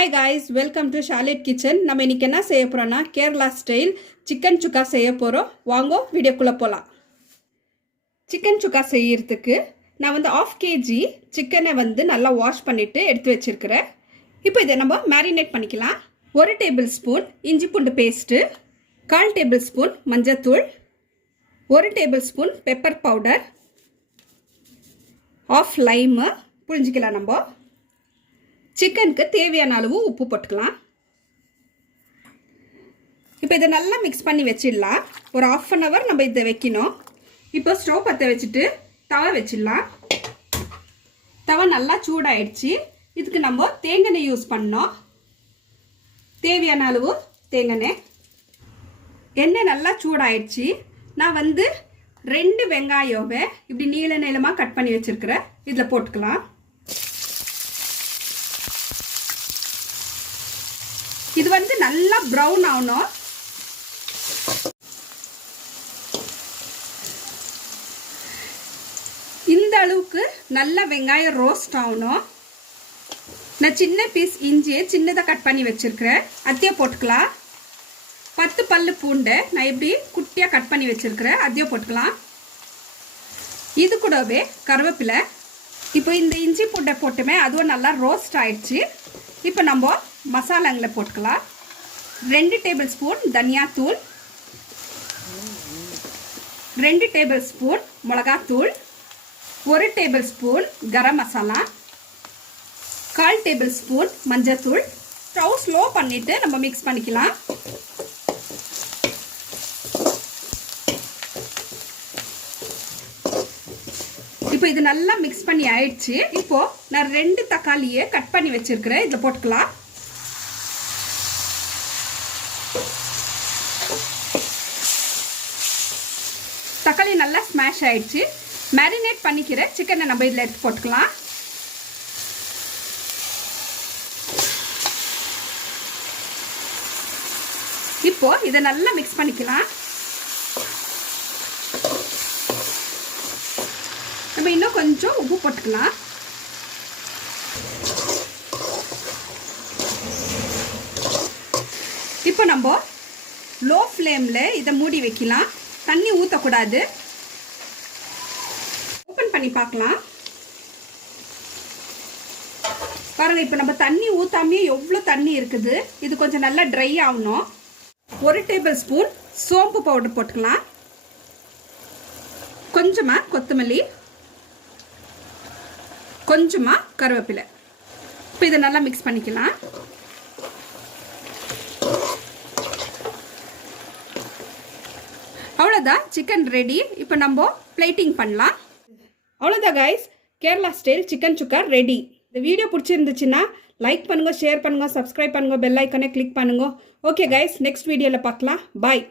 Hi guys, welcome to Charlotte Kitchen. நம்ம இன்னைக்கு என்ன செய்ய போறோம்னா கேரளா ஸ்டைல் சிக்கன் சுக்கா செய்ய போறோம். வாங்க வீடியோக்குள்ள போலாம். சிக்கன் சுக்கா செய்யிறதுக்கு நான் வந்து 1/2 kg சிக்கனை வந்து நல்லா வாஷ் பண்ணிட்டு எடுத்து வச்சிருக்கிறேன். இப்போ இதை நம்ம மேரினேட் பண்ணிக்கலாம். 1 டேபிள்ஸ்பூன் இஞ்சி பூண்டு பேஸ்ட், 1/4 டேபிள்ஸ்பூன் மஞ்சள்தூள், 1 டேபிள்ஸ்பூன் பெப்பர் பவுடர், 1/2 லைம் புளிஞ்சிக்கலாம். நம்ம சிக்கனுக்கு தேவையான அளவு உப்பு போட்டுக்கலாம். இப்போ இதை நல்லா மிக்ஸ் பண்ணி வச்சிடலாம். ஒரு 1/2 hour நம்ம இதை வைக்கணும். இப்போ ஸ்டவ் பற்ற வச்சுட்டு தவை வச்சிடலாம். தவை நல்லா சூடாயிடுச்சு. இதுக்கு நம்ம தேங்காய் யூஸ் பண்ணோம். தேவையான அளவு தேங்காய். எண்ணெய் நல்லா சூடாயிடுச்சு. நான் வந்து 2 வெங்காயவை இப்படி நீள நீளமாக கட் பண்ணி வச்சிருக்கிறேன். இதில் போட்டுக்கலாம். இது வந்து நல்லா ப்ரௌன் ஆகணும். இந்த அளவுக்கு நல்ல வெங்காயம் ரோஸ்ட் ஆகணும். நான் சின்ன பீஸ் இஞ்சியை சின்னதாக கட் பண்ணி வச்சிருக்கிறேன். அதையே போட்டுக்கலாம். 10 பல்லு பூண்டை நான் இப்படி குட்டியாக கட் பண்ணி வச்சிருக்கிறேன். அதையே போட்டுக்கலாம். இது கூடவே கருவேப்பிலை. இப்போ இந்த இஞ்சி பூண்டை போட்டுமே அதுவும் நல்லா ரோஸ்ட் ஆயிடுச்சு. இப்போ நம்ம மசாலாங்களை போட்டுக்கலாம். 2 டேபிள்ஸ்பூன் தனியாத்தூள், 2 டேபிள்ஸ்பூன் மிளகாத்தூள், 1 டேபிள்ஸ்பூன் கரம் மசாலா, 1/4 டேபிள்ஸ்பூன் மஞ்சள்தூள். ஸ்டவ் ஸ்லோ பண்ணிட்டு நம்ம மிக்ஸ் பண்ணிக்கலாம். இப்போ இது நல்லா மிக்ஸ் பண்ணி ஆயிடுச்சு. இப்போ நான் 2 தக்காளியை கட் பண்ணி வச்சிருக்கிறேன். இதில் போட்டுக்கலாம். தக்காளி நல்லா ஸ்மாஷ் ஆயிடுச்சு. மேரினேட் பண்ணிக்கிற சிக்கனை நம்ம இதில் எடுத்து போட்டுக்கலாம். இப்போ இதை நல்லா மிக்ஸ் பண்ணிக்கலாம். நம்ம இன்னும் கொஞ்சம் உப்பு போட்டுக்கலாம். இப்போ நம்ம லோ ஃப்ளேமில் இதை மூடி வைக்கலாம். தண்ணி ஊற்றக்கூடாது. ஓப்பன் பண்ணி பார்க்கலாம். பாருங்கள், இப்போ நம்ம தண்ணி ஊற்றாமே எவ்வளோ தண்ணி இருக்குது. இது கொஞ்சம் நல்லா ட்ரை ஆகணும். 1 டேபிள்ஸ்பூன் சோம்பு பவுடர் போட்டுக்கலாம். கொஞ்சமாக கொத்தமல்லி, கொஞ்சமாக கருவேப்பிலை. இப்போ இதை நல்லா மிக்ஸ் பண்ணிக்கலாம். அவ்வளோதான், சிக்கன் ரெடி. இப்போ நம்ம பிளேட்டிங் பண்ணலாம். அவ்வளோதான் கைஸ், கேரளா ஸ்டைல் சிக்கன் சுக்கா ரெடி. இந்த வீடியோ பிடிச்சிருந்துச்சுன்னா லைக் பண்ணுங்கள், ஷேர் பண்ணுங்கள், சப்ஸ்கிரைப் பண்ணுங்கள், பெல் ஐக்கனை கிளிக் பண்ணுங்கள். ஓகே கைஸ், நெக்ஸ்ட் வீடியோவில் பார்க்கலாம். பாய்.